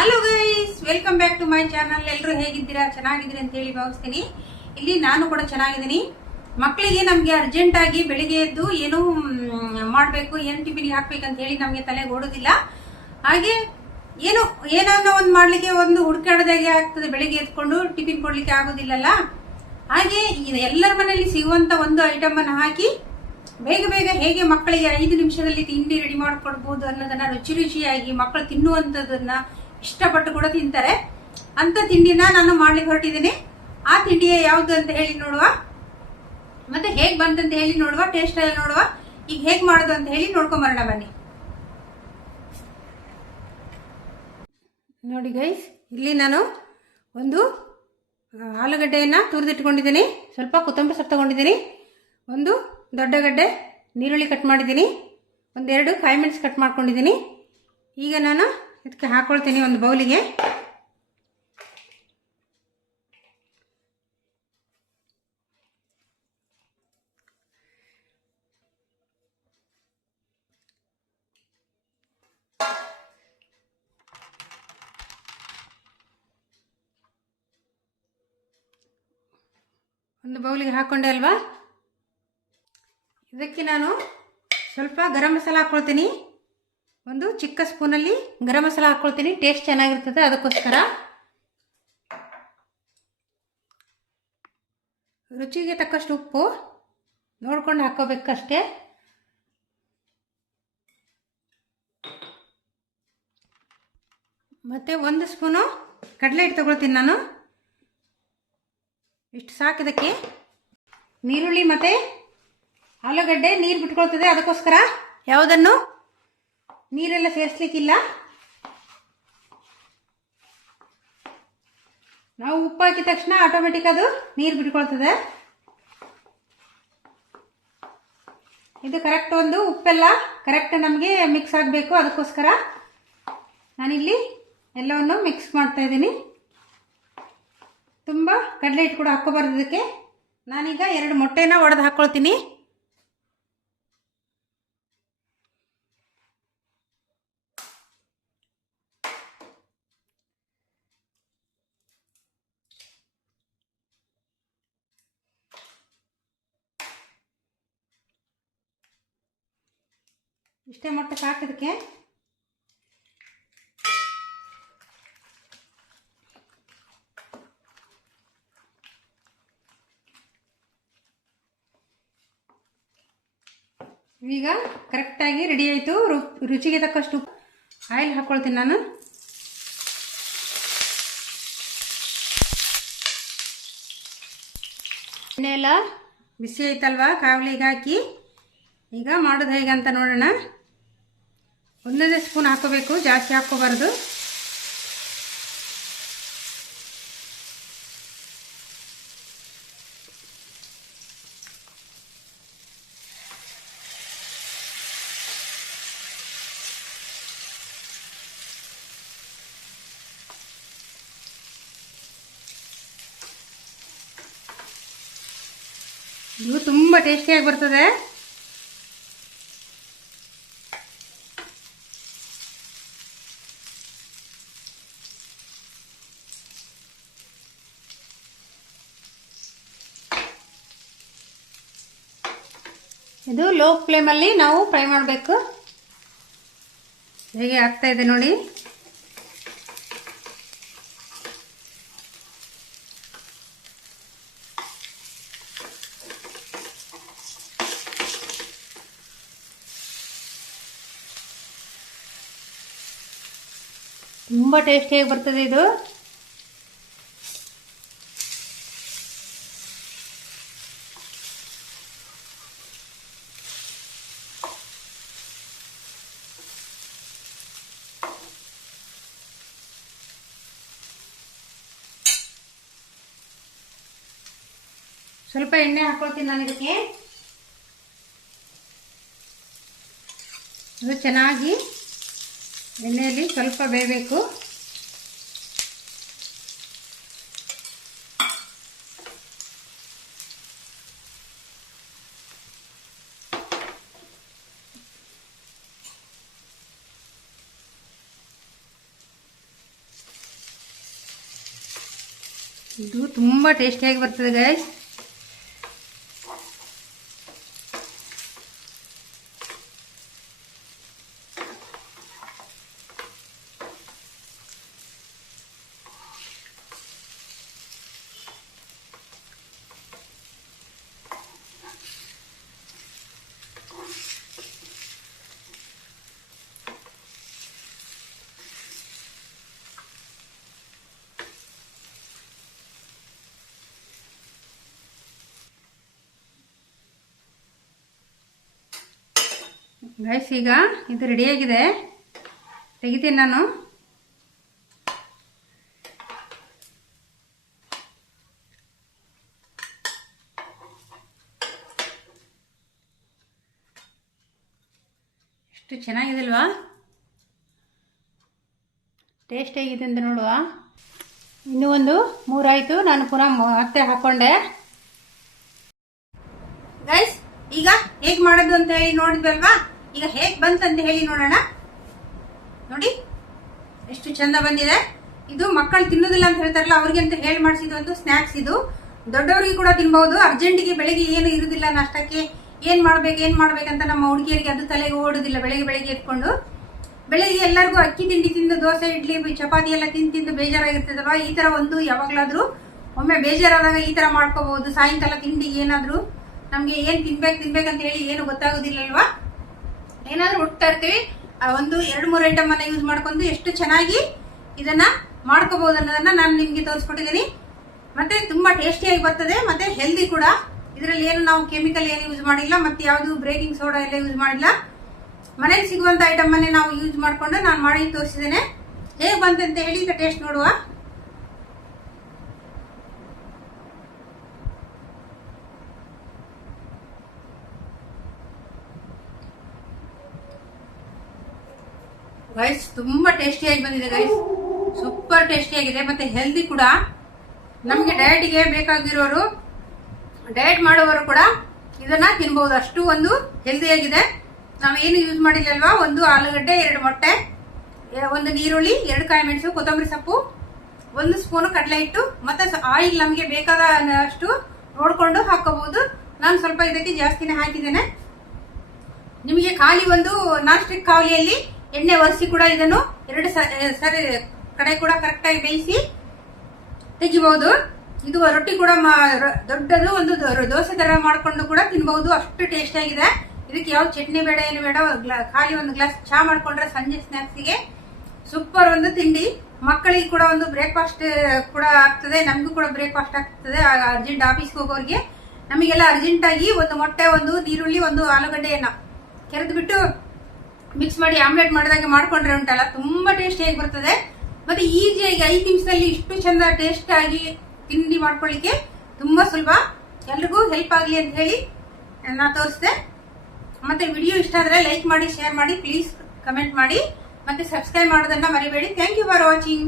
Hello guys, welcome back to my channel. ಎಲ್ಲರೂ ಹೇಗಿದ್ದೀರಾ? ಚೆನ್ನಾಗಿದ್ದೀರಿ ಅಂತ ಹೇಳಿ ಭಾವಿಸ್ತೀನಿ. ಇಲ್ಲಿ ನಾನು ಕೂಡ ಚೆನ್ನಾಗಿದ್ದೀನಿ. ಮಕ್ಕಳಿಗೆ ನಮಗೆ ಅರ್ಜೆಂಟ್ ಆಗಿ ಬೆಳಿಗ್ಗೆ ಎದ್ದು ಏನು ಮಾಡಬೇಕು, ಏನು ಟಿಫಿನ್ಗೆ ಹಾಕ್ಬೇಕಂತ ಹೇಳಿ ನಮಗೆ ತಲೆಗೆ ಓಡೋದಿಲ್ಲ. ಹಾಗೆ ಏನಾನ ಒಂದು ಮಾಡ್ಲಿಕ್ಕೆ ಒಂದು ಹುಡುಕಾಡದಾಗೆ ಆಗ್ತದೆ. ಬೆಳಿಗ್ಗೆ ಎದ್ಕೊಂಡು ಟಿಫಿನ್ ಕೊಡ್ಲಿಕ್ಕೆ ಆಗೋದಿಲ್ಲಲ್ಲ. ಹಾಗೆ ಎಲ್ಲರ ಮನೆಯಲ್ಲಿ ಸಿಗುವಂತ ಒಂದು ಐಟಮ್ ಅನ್ನು ಹಾಕಿ ಬೇಗ ಬೇಗ ಹೇಗೆ ಮಕ್ಕಳಿಗೆ 5 ನಿಮಿಷದಲ್ಲಿ ತಿಂಡಿ ರೆಡಿ ಮಾಡಿಕೊಡ್ಬಹುದು ಅನ್ನೋದನ್ನ ರುಚಿ ರುಚಿಯಾಗಿ ಮಕ್ಕಳು ತಿನ್ನುವಂಥದ್ದನ್ನ ಇಷ್ಟಪಟ್ಟು ಕೂಡ ತಿಂತಾರೆ. ಅಂತ ತಿಂಡಿನ ನಾನು ಮಾಡ್ಲಿಕ್ಕೆ ಹೊರಟಿದ್ದೀನಿ. ಆ ತಿಂಡಿ ಯಾವ್ದು ಅಂತ ಹೇಳಿ ನೋಡುವ, ಮತ್ತೆ ಹೇಗ್ ಬಂತಂತ ಹೇಳಿ ನೋಡುವ, ಟೇಸ್ಟ್ ಎಲ್ಲ ನೋಡುವ. ಈಗ ಹೇಗ್ ಮಾಡೋದು ಅಂತ ಹೇಳಿ ನೋಡ್ಕೊಂಬರೋಣ ಬನ್ನಿ. ನೋಡಿ ಗೈಸ್, ಇಲ್ಲಿ ನಾನು ಒಂದು ಆಲೂಗಡ್ಡೆಯನ್ನ ತುರಿದಿಟ್ಕೊಂಡಿದ್ದೀನಿ, ಸ್ವಲ್ಪ ಕೊತ್ತಂಬರಿ ಸೊಪ್ಪು ತಗೊಂಡಿದ್ದೀನಿ, ಒಂದು ದೊಡ್ಡ ಗಡ್ಡೆ ನೀರುಳ್ಳಿ ಕಟ್ ಮಾಡಿದ್ದೀನಿ, ಒಂದೆರಡು ಕಾಯಿ ಮೆಣಸು ಕಟ್ ಮಾಡ್ಕೊಂಡಿದ್ದೀನಿ. ಈಗ ನಾನು ಇದಕ್ಕೆ ಹಾಕೊಳ್ತೀನಿ ಒಂದು ಬೌಲಿಗೆ. ಒಂದು ಬೌಲಿಗೆ ಹಾಕೊಂಡೆ ಅಲ್ವಾ. ಇದಕ್ಕೆ ನಾನು ಸ್ವಲ್ಪ ಗರಂ ಮಸಾಲ ಹಾಕ್ಕೊಳ್ತೀನಿ. ಒಂದು ಚಿಕ್ಕ ಸ್ಪೂನಲ್ಲಿ ಗರಂ ಮಸಾಲ ಹಾಕ್ಕೊಳ್ತೀನಿ, ಟೇಸ್ಟ್ ಚೆನ್ನಾಗಿರ್ತದೆ ಅದಕ್ಕೋಸ್ಕರ. ರುಚಿಗೆ ತಕ್ಕಷ್ಟು ಉಪ್ಪು ನೋಡ್ಕೊಂಡು ಹಾಕೋಬೇಕಷ್ಟೇ. ಮತ್ತು 1 ಸ್ಪೂನು ಕಡಲೆ ಹಿಟ್ಟು ತಗೊಳ್ತೀನಿ ನಾನು. ಇಷ್ಟು ಸಾಕಿದಕ್ಕೆ. ನೀರುಳ್ಳಿ ಮತ್ತು ಆಲೂಗಡ್ಡೆ ನೀರು ಬಿಟ್ಕೊಳ್ತದೆ, ಅದಕ್ಕೋಸ್ಕರ ಯಾವುದನ್ನು ನೀರೆಲ್ಲ ಸೇರಿಸ್ಲಿಕ್ಕಿಲ್ಲ. ನಾವು ಉಪ್ಪು ಹಾಕಿದ ತಕ್ಷಣ ಆಟೋಮೆಟಿಕ್ ಅದು ನೀರು ಬಿಟ್ಕೊಳ್ತದೆ. ಇದು ಕರೆಕ್ಟ್, ಒಂದು ಉಪ್ಪೆಲ್ಲ ಕರೆಕ್ಟ್ ನಮಗೆ ಮಿಕ್ಸ್ ಆಗಬೇಕು. ಅದಕ್ಕೋಸ್ಕರ ನಾನಿಲ್ಲಿ ಎಲ್ಲವನ್ನು ಮಿಕ್ಸ್ ಮಾಡ್ತಾ ಇದ್ದೀನಿ. ತುಂಬ ಕಡಲೆ ಹಿಟ್ಟು ಕೂಡ ಹಾಕ್ಕೋಬಾರ್ದು ಇದಕ್ಕೆ. ನಾನೀಗ 2 ಮೊಟ್ಟೆನ ಒಡೆದು ಹಾಕ್ಕೊಳ್ತೀನಿ. ಇಷ್ಟೇ ಮೊಟ್ಟೆ ಸಾಕಿದಕ್ಕೆ. ಈಗ ಕರೆಕ್ಟಾಗಿ ರೆಡಿ ಆಯಿತು. ರುಚಿಗೆ ತಕ್ಕಷ್ಟು ಆಯಿಲ್ ಹಾಕ್ಕೊಳ್ತೀನಿ ನಾನು. ಎಣ್ಣೆ ಎಲ್ಲ ಬಿಸಿ ಆಯ್ತಲ್ವಾ, ಕಾವಲಿಗೆ ಹಾಕಿ ಈಗ ಮಾಡೋದು ಹೇಗೆ ಅಂತ ನೋಡೋಣ. 1 ಸ್ಪೂನ್ ಹಾಕೋಬೇಕು, ಜಾಸ್ತಿ ಹಾಕ್ಕೋಬಾರ್ದು. ಇದು ತುಂಬ ಟೇಸ್ಟಿಯಾಗಿ ಬರ್ತದೆ. ಇದು ಲೋ ಫ್ಲೇಮಲ್ಲಿ ನಾವು ಫ್ರೈ ಮಾಡಬೇಕು. ಹೇಗೆ ಆಗ್ತಾ ಇದೆ ನೋಡಿ. ತುಂಬ ಟೇಸ್ಟಿಯಾಗಿ ಬರ್ತದೆ ಇದು. ಸ್ವಲ್ಪ ಎಣ್ಣೆ ಹಾಕ್ಕೊಳ್ತೀನಿ ನಾನು ಇದಕ್ಕೆ. ಇದು ಚೆನ್ನಾಗಿ ಎಣ್ಣೆಯಲ್ಲಿ ಸ್ವಲ್ಪ ಬೇಯಬೇಕು. ಇದು ತುಂಬ ಟೇಸ್ಟಿಯಾಗಿ ಬರ್ತದೆ ಗೈಸ್. ಗೈಸ್ ಈಗ ಇದು ರೆಡಿಯಾಗಿದೆ, ತೆಗಿತೀನಿ ನಾನು. ಎಷ್ಟು ಚೆನ್ನಾಗಿದೆ ಅಲ್ವಾ, ಟೇಸ್ಟ್ ಹೇಗಿದೆ ಅಂತ ನೋಡುವ. ಇನ್ನೂ ಒಂದು 3 ಆಯಿತು, ನಾನು ಪುನಃ ಮತ್ತೆ ಹಾಕೊಂಡೆ. ಗೈಸ್ ಈಗ ಹೇಗೆ ಮಾಡೋದು ಅಂತ ಹೇಳಿ ನೋಡಿದ್ವಲ್ವಾ, ಈಗ ಹೇಗೆ ಬಂತಂತ ಹೇಳಿ ನೋಡೋಣ. ನೋಡಿ ಎಷ್ಟು ಚಂದ ಬಂದಿದೆ. ಇದು ಮಕ್ಕಳು ತಿನ್ನೋದಿಲ್ಲ ಅಂತ ಹೇಳ್ತಾರಲ್ಲ, ಅವ್ರಿಗೆ ಅಂತ ಹೇಳಿ ಮಾಡಿಸಿದ ಒಂದು ಸ್ನ್ಯಾಕ್ಸ್. ಇದು ದೊಡ್ಡವರಿಗೆ ಕೂಡ ತಿನ್ಬಹುದು. ಅರ್ಜೆಂಟಿಗೆ ಬೆಳಿಗ್ಗೆ ಏನು ಇರುದಿಲ್ಲ, ನಾಷ್ಟಕ್ಕೆ ಏನ್ ಮಾಡ್ಬೇಕಂತ ನಮ್ಮ ಹುಡುಗಿಯರಿಗೆ ಅದು ತಲೆಗೆ ಓಡುದಿಲ್ಲ. ಬೆಳಿಗ್ಗೆ ಎತ್ಕೊಂಡು ಬೆಳಿಗ್ಗೆ ಎಲ್ಲರಿಗೂ ಅಕ್ಕಿ ತಿಂಡಿ ತಿಂದು ದೋಸೆ ಇಡ್ಲಿ ಚಪಾತಿ ಎಲ್ಲ ತಿಂದು ಬೇಜಾರಾಗಿರ್ತದಲ್ವಾ, ಈ ತರ ಒಂದು ಯಾವಾಗ್ಲಾದ್ರೂ ಒಮ್ಮೆ ಬೇಜಾರಾದಾಗ ಈ ತರ ಮಾಡ್ಕೋಬಹುದು. ಸಾಯಂಕಾಲ ತಿಂಡಿ ಏನಾದ್ರು ನಮ್ಗೆ ಏನ್ ತಿನ್ಬೇಕಂತ ಹೇಳಿ ಏನು ಗೊತ್ತಾಗೋದಿಲ್ಲ ಅಲ್ವಾ, ಏನಾದ್ರೂ ಹುಡ್ತಾ ಇರ್ತೀವಿ, ಒಂದು 2-3 ಐಟಮ್ ಅನ್ನ ಯೂಸ್ ಮಾಡ್ಕೊಂಡು ಎಷ್ಟು ಚೆನ್ನಾಗಿ ಇದನ್ನ ಮಾಡ್ಕೋಬಹುದು ಅನ್ನೋದನ್ನ ನಾನು ನಿಮ್ಗೆ ತೋರಿಸ್ಕೊಟ್ಟಿದ್ದೀನಿ. ಮತ್ತೆ ತುಂಬಾ ಟೇಸ್ಟಿಯಾಗಿ ಬರ್ತದೆ, ಮತ್ತೆ ಹೆಲ್ದಿ ಕೂಡ. ಇದರಲ್ಲಿ ಏನು ನಾವು ಕೆಮಿಕಲ್ ಏನು ಯೂಸ್ ಮಾಡಿಲ್ಲ, ಮತ್ತೆ ಯಾವುದು ಬ್ರೇಕಿಂಗ್ ಸೋಡಾ ಎಲ್ಲ ಯೂಸ್ ಮಾಡಿಲ್ಲ. ಮನೇಲಿ ಸಿಗುವಂತ ಐಟಮ್ ಅನ್ನೇ ನಾವು ಯೂಸ್ ಮಾಡ್ಕೊಂಡು ನಾನು ಮಾಡಿ ತೋರಿಸಿದ್ದೇನೆ. ಹೇಗೆ ಬಂತಂತ ಹೇಳಿ ಈಗ ಟೇಸ್ಟ್ ನೋಡುವ. ಗೈಸ್ ತುಂಬಾ ಟೇಸ್ಟಿಯಾಗಿ ಬಂದಿದೆ ಗೈಸ್, ಸೂಪರ್ ಟೇಸ್ಟಿಯಾಗಿದೆ, ಮತ್ತೆ ಹೆಲ್ದಿ ಕೂಡ. ನಮಗೆ ಡಯಟ್ಗೆ ಬೇಕಾಗಿರೋರು, ಡಯಟ್ ಮಾಡೋರು ಕೂಡ ಇದನ್ನ ತಿನ್ಬಹುದು, ಅಷ್ಟು ಒಂದು ಹೆಲ್ದಿಯಾಗಿದೆ. ನಾವೇನು ಯೂಸ್ ಮಾಡಿಲ್ಲ ಅಲ್ವಾ, 1 ಆಲೂಗಡ್ಡೆ, 2 ಮೊಟ್ಟೆ, 1 ನೀರುಳ್ಳಿ, 2 ಕಾಯಿ ಮೆಣಸು, ಕೊತ್ತಂಬರಿ ಸೊಪ್ಪು, 1 ಸ್ಪೂನ್ ಕಡಲೆ ಹಿಟ್ಟು, ಮತ್ತೆ ಆಯಿಲ್ ನಮಗೆ ಬೇಕಾದ ಅಷ್ಟು ನೋಡ್ಕೊಂಡು ಹಾಕೋಬಹುದು. ನಾನು ಸ್ವಲ್ಪ ಇದಕ್ಕೆ ಜಾಸ್ತಿನೇ ಹಾಕಿದ್ದೇನೆ. ನಿಮಗೆ ಖಾಲಿ ಒಂದು ನಾನ್ ಸ್ಟಿಕ್ ಕಾವಲಿಯಲ್ಲಿ ಎಣ್ಣೆ ಒರೆಸಿ ಕೂಡ ಇದನ್ನು 2 ಸರಿ ಕಡೆ ಕೂಡ ಕರೆಕ್ಟ್ ಆಗಿ ಬೇಯಿಸಿ ತೆಗಿಬಹುದು. ಇದು ರೊಟ್ಟಿ ಕೂಡ ದೊಡ್ಡದು ಒಂದು ದೋಸೆ ತರ ಮಾಡ್ಕೊಂಡು ಕೂಡ ತಿನ್ಬಹುದು, ಅಷ್ಟು ಟೇಸ್ಟ್ ಆಗಿದೆ. ಇದಕ್ಕೆ ಯಾವ ಚಟ್ನಿ ಬೇಡ ಏನು ಬೇಡ, ಖಾಲಿ 1 ಗ್ಲಾಸ್ ಚಹಾ ಮಾಡ್ಕೊಂಡ್ರೆ ಸಂಜೆ ಸ್ನಾಕ್ಸಿಗೆ ಸೂಪರ್ ಒಂದು ತಿಂಡಿ. ಮಕ್ಕಳಿಗೆ ಕೂಡ ಒಂದು ಬ್ರೇಕ್ಫಾಸ್ಟ್ ಕೂಡ ಆಗ್ತದೆ, ನಮಗೂ ಕೂಡ ಬ್ರೇಕ್ಫಾಸ್ಟ್ ಆಗ್ತದೆ. ಅರ್ಜೆಂಟ್ ಆಫೀಸ್ಗೆ ಹೋಗೋರಿಗೆ ನಮಗೆಲ್ಲ ಅರ್ಜೆಂಟ್ ಆಗಿ 1 ಮೊಟ್ಟೆ, 1 ನೀರುಳ್ಳಿ, 1 ಆಲೂಗಡ್ಡೆಯನ್ನ ಕೆರೆದು ಬಿಟ್ಟು ಮಿಕ್ಸ್ ಮಾಡಿ ಆಮ್ಲೆಟ್ ಮಾಡಿದಾಗೆ ಮಾಡ್ಕೊಂಡ್ರೆ ಉಂಟಲ್ಲ, ತುಂಬಾ ಟೇಸ್ಟಿಯಾಗಿ ಬರ್ತದೆ. ಮತ್ತೆ ಈಸಿಯಾಗಿ 5 ನಿಮಿಷದಲ್ಲಿ ಇಷ್ಟು ಚಂದ ಟೇಸ್ಟ್ ಆಗಿ ತಿಂಡಿ ಮಾಡ್ಕೊಳ್ಳಿಕ್ಕೆ ತುಂಬಾ ಸುಲಭ. ಎಲ್ರಿಗೂ ಹೆಲ್ಪ್ ಆಗಲಿ ಅಂತ ಹೇಳಿ ನಾನು ತೋರಿಸಿದೆ. ಮತ್ತೆ ವಿಡಿಯೋ ಇಷ್ಟ ಆದ್ರೆ ಲೈಕ್ ಮಾಡಿ, ಶೇರ್ ಮಾಡಿ, ಪ್ಲೀಸ್ ಕಮೆಂಟ್ ಮಾಡಿ, ಮತ್ತೆ ಸಬ್ಸ್ಕ್ರೈಬ್ ಮಾಡೋದನ್ನ ಮರಿಬೇಡಿ. Thank you for watching.